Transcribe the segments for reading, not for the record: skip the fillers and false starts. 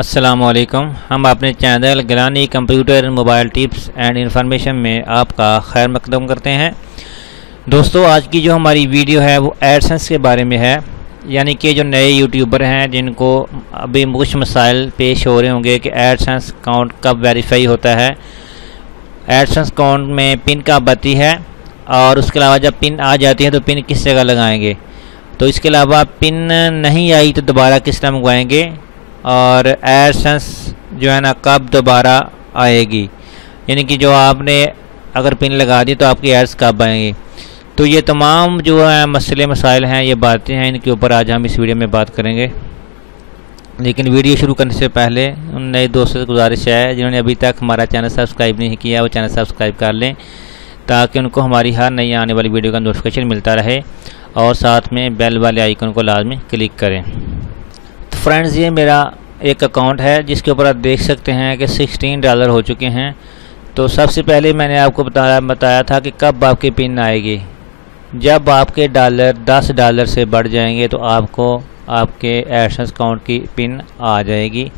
अस्सलामुअलैकुम। हम अपने channel Gilani computer mobile tips and information में आपका खैर मकदम करते हैं। दोस्तों, आज की जो हमारी वीडियो है वो एडसेंस के बारे में है। यानी कि जो नए यूट्यूबर हैं जिनको अभी कुछ मसाइल पेश हो रहे होंगे कि एडसेंस अकाउंट कब वेरीफाई होता है, एडसेंस अकाउंट में पिन कब आती है, और उसके अलावा जब पिन आ जाती है तो पिन किस जगह लगाएंगे। तो इसके अलावा पिन नहीं आई तो दोबारा किस तरह मंगवाएंगे, और एडसेंस जो है ना कब दोबारा आएगी, यानी कि जो आपने अगर पिन लगा दी तो आपकी एड्स कब आएंगी। तो ये तमाम जो है मसले मसाइल हैं, ये बातें हैं, इनके ऊपर आज हम इस वीडियो में बात करेंगे। लेकिन वीडियो शुरू करने से पहले उन नए दोस्तों से गुजारिश है जिन्होंने अभी तक हमारा चैनल सब्सक्राइब नहीं किया वो चैनल सब्सक्राइब कर लें, ताकि उनको हमारी हर नई आने वाली वीडियो का नोटिफिकेशन मिलता रहे, और साथ में बेल वाले आइकन को लाजमी क्लिक करें। तो फ्रेंड्स, ये मेरा एक अकाउंट है जिसके ऊपर आप देख सकते हैं कि $16 हो चुके हैं। तो सबसे पहले मैंने आपको बताया था कि कब आपकी पिन आएगी। जब आपके डॉलर $10 से बढ़ जाएंगे तो आपको आपके एडसेंस अकाउंट की पिन आ जाएगी।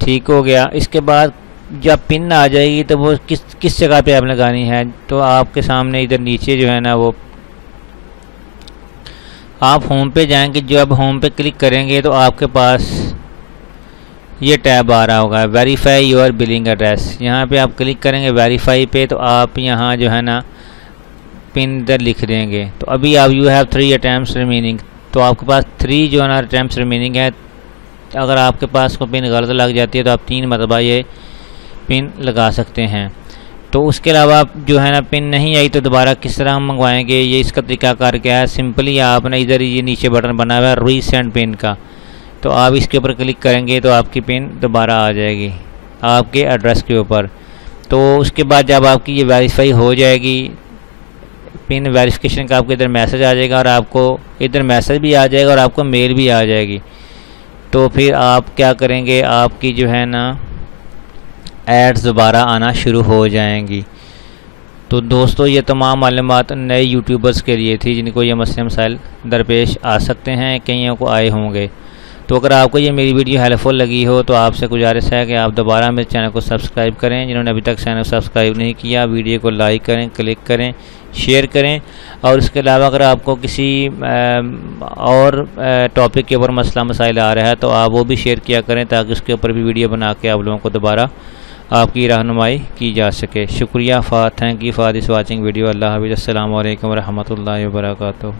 ठीक हो गया। इसके बाद जब पिन आ जाएगी तो वो किस जगह पे आप लगानी है, तो आपके सामने इधर नीचे जो है ना, वो आप होम पे जाएंगे। जब होम पे क्लिक करेंगे तो आपके पास ये टैब आ रहा होगा, वेरीफाई योर बिलिंग एड्रेस। यहाँ पे आप क्लिक करेंगे वेरीफाई पे, तो आप यहाँ जो है ना पिन इधर लिख देंगे। तो अभी आप यू हैव 3 अटैम्प्ट्स रिमेनिंग, तो आपके पास 3 जो है ना अटैम्प्ट्स रिमेनिंग है। अगर आपके पास कोई पिन गलत लग जाती है तो आप 3 मरतबा ये पिन लगा सकते हैं। तो उसके अलावा जो है ना पिन नहीं आई तो दोबारा किस तरह हम मंगवाएंगे, ये इसका तरीकाकार क्या है। सिंपली आपने इधर ये नीचे बटन बना हुआ है रीसेंड पिन का, तो आप इसके ऊपर क्लिक करेंगे तो आपकी पिन दोबारा आ जाएगी आपके एड्रेस के ऊपर। तो उसके बाद जब आपकी ये वेरीफाई हो जाएगी, पिन वेरिफिकेशन का आपको इधर मैसेज आ जाएगा, और आपको इधर मैसेज भी आ जाएगा और आपको मेल भी आ जाएगी। तो फिर आप क्या करेंगे, आपकी जो है ना एड्स दोबारा आना शुरू हो जाएंगी। तो दोस्तों, ये तमाम मालूमात नए यूट्यूबर्स के लिए थी जिनको ये मसले मसाइल दरपेश आ सकते हैं, कईयों को आए होंगे। तो अगर आपको ये मेरी वीडियो हेल्पफुल लगी हो तो आपसे गुजारिश है कि आप दोबारा मेरे चैनल को सब्सक्राइब करें। जिन्होंने अभी तक चैनल सब्सक्राइब नहीं किया, वीडियो को लाइक करें, क्लिक करें, शेयर करें। और इसके अलावा अगर आपको किसी और टॉपिक के ऊपर मसला मसाइल आ रहा है तो आप वो भी शेयर किया करें, ताकि उसके ऊपर भी वीडियो बना के आप लोगों को दोबारा आपकी रहनुमाई की जा सके। शुक्रिया thank you for this watching video. Allah हाफ़िज़। अस्सलामु अलैकुम व रहमतुल्लाहि व बरकातुहू।